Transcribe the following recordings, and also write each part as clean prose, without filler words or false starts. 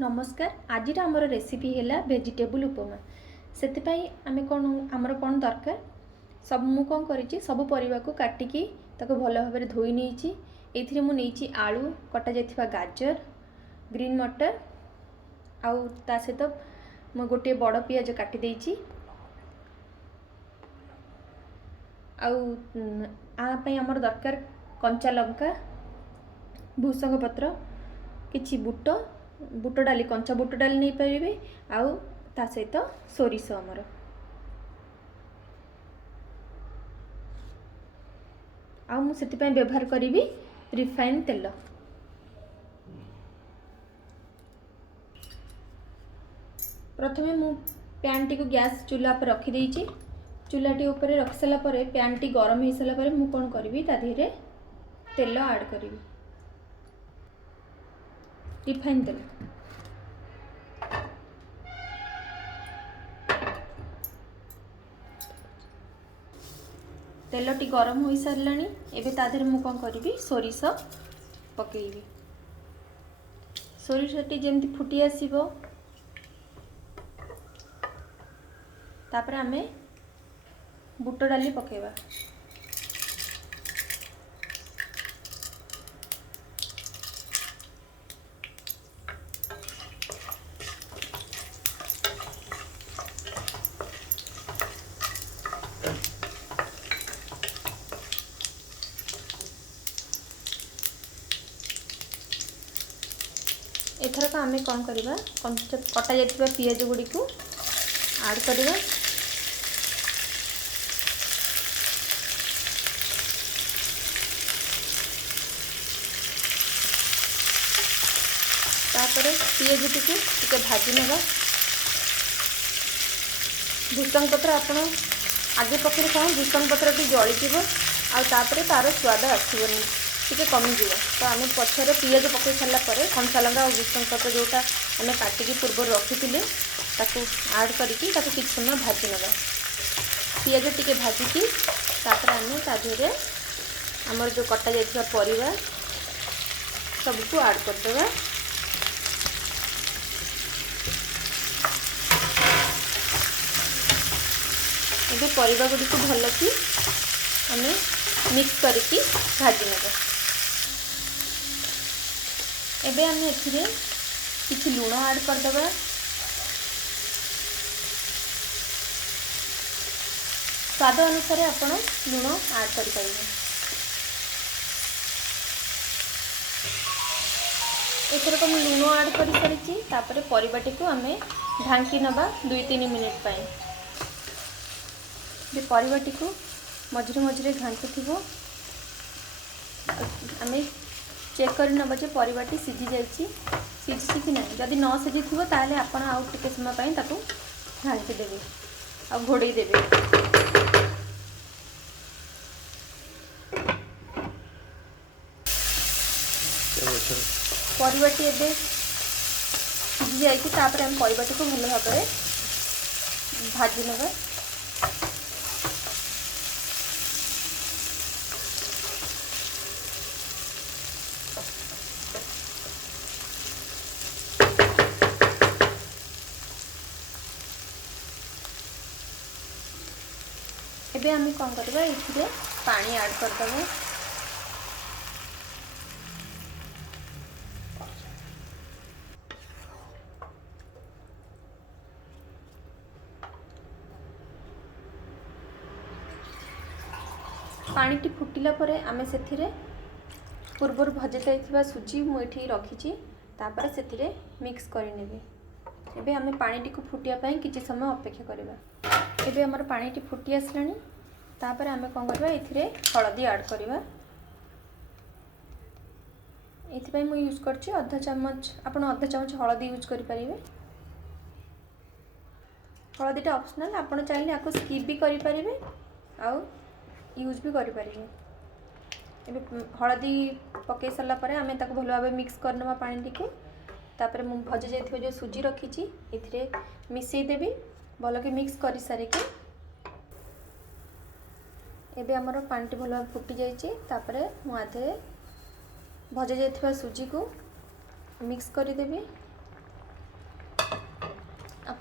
नमस्कार। आज आमर रेसिपी है वेजिटेबल उपमा। से आम कौन आमर कौन दरकार सब मु कौन कर सब परिवा को काटिकी भल भाव धोई नहीं। ये मुझे आलू कटा जा गाजर ग्रीन मटर आउ ता सहित मु गोटे बड़ पियाज काटी देछि। आमर दरकार कंचा लंका भूसंग पत्र किछि बुट बुट डाली कंचा बुट डाली नहीं पारे आउ ता सहित सोरिष आमर आउ मु सेति व्यवहार करी रिफाइन तेल। प्रथमे मु पैन टी को गैस चूल्हा पर रखी देछि। चूल्हाटी ऊपर रख सारा पर पैन टी गरम हो सारा पर मु कौन करी ता धीरे तेल ऐड करी रिफाइन तेल। तेलटी गरम हो सारानी एबे ता देहरे मु कौन करी सोरिष पकेबी। सोरिषटी जेमती फुटी आसीबो तापर आमे बुट डाली पकेबा। एथरक आमे कौन करवा कटा जाइथिबा पियाज गुडी को ऐड करवा। तापर पियाज टी भाजी नवा। भूसंग पत्र आपण आगे पकड़े कौन भूसंग पत्र टी जली आपर तार स्वाद आसबनी टे कमिज। तो आम पचर पियाज पकई सारापर कंचा लंका और भूसंग पत्र जोटा आम काटिकी पूर्व रखी ऐड करके किसी समय भाजी नवा। पियाज टी भाजिकी तापर आम ताधे आमर जो कटा जाइथिबा परिवा सबको ऐड करदेवा। ये परिवा गुडी को भल कि आम मिक्स करके भाजी नवा। एबे आम एथिरे किछि लूण ऐड करदेवा। स्वाद अनुसार आपण लूण ऐड कर पारिबे। एथरक हम लूण ऐड कर सारी तापर परिबाटी को आम ढांकी नवा 2-3 मिनिट पाई। ये परिबाटी को मझे मझे घांटू थी आम चेक कर नवा जे परिबाटी सीझी जाइए सीझी कि ना। जदि न सीझी थी ताले आपण आउ टिके समय ताकू घांटी देबे आ घोड़े देबे। परिबाटी एबे सीझी जाइए तापर हम परिबाटी को भल भाव भाजी नवा। एबे आम कौन करवा ये पानी ऐड करदेव। पानी टी फुटिला परे आमे सेथिरे पूर्वर भजे जाइथिबा सुजी मुठी रखी तापर सेथिरे मिक्स करि नेबे। एबे आमे पानी टी को फुटिया पई किछि समय अपेक्षा करबा। एबे हमर पानी टी फुटी आसलानी तापर आमे कौन करबा एथिरे हळदी ऐड करबा। एथि मु यूज करछि आधा चम्मच। आपण आधा चम्मच हळदी यूज करि परिबे। हळदीटा ऑप्शनल आपण चाहिले आको स्किप भी करि परिबे आउ यूज भी करि परिबे। एबे हळदी पके सारा पर आमे ताको भलो भाबे मिक्स करनवा पानी टी को। तापर मु भजे जाइथिबा जो सुजी रखी एथिरे मिसई देबी भल के मिक्स कर सारे के। एबे हमर पानी टी भलो फुटी जाइए तापर मुझे भजा जाइथिबा सुजी को मिक्स कर देबी।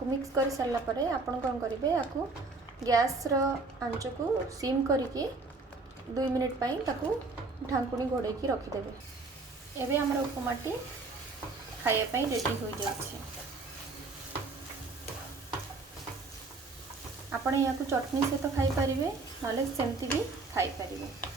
आपको मिक्स कर सारा पर आपण कौन करेंगे आपको गैस आंच को सिम करके 2 मिनिट पाई ताकू ढांकुणी घोड़े रखिदेवे। एबे हमर उपमाटी खाया पाई रेडी हो जाए। आपण या चटनी सहित खाई पारिबे, नाले सेमती भी खाई पारिबे।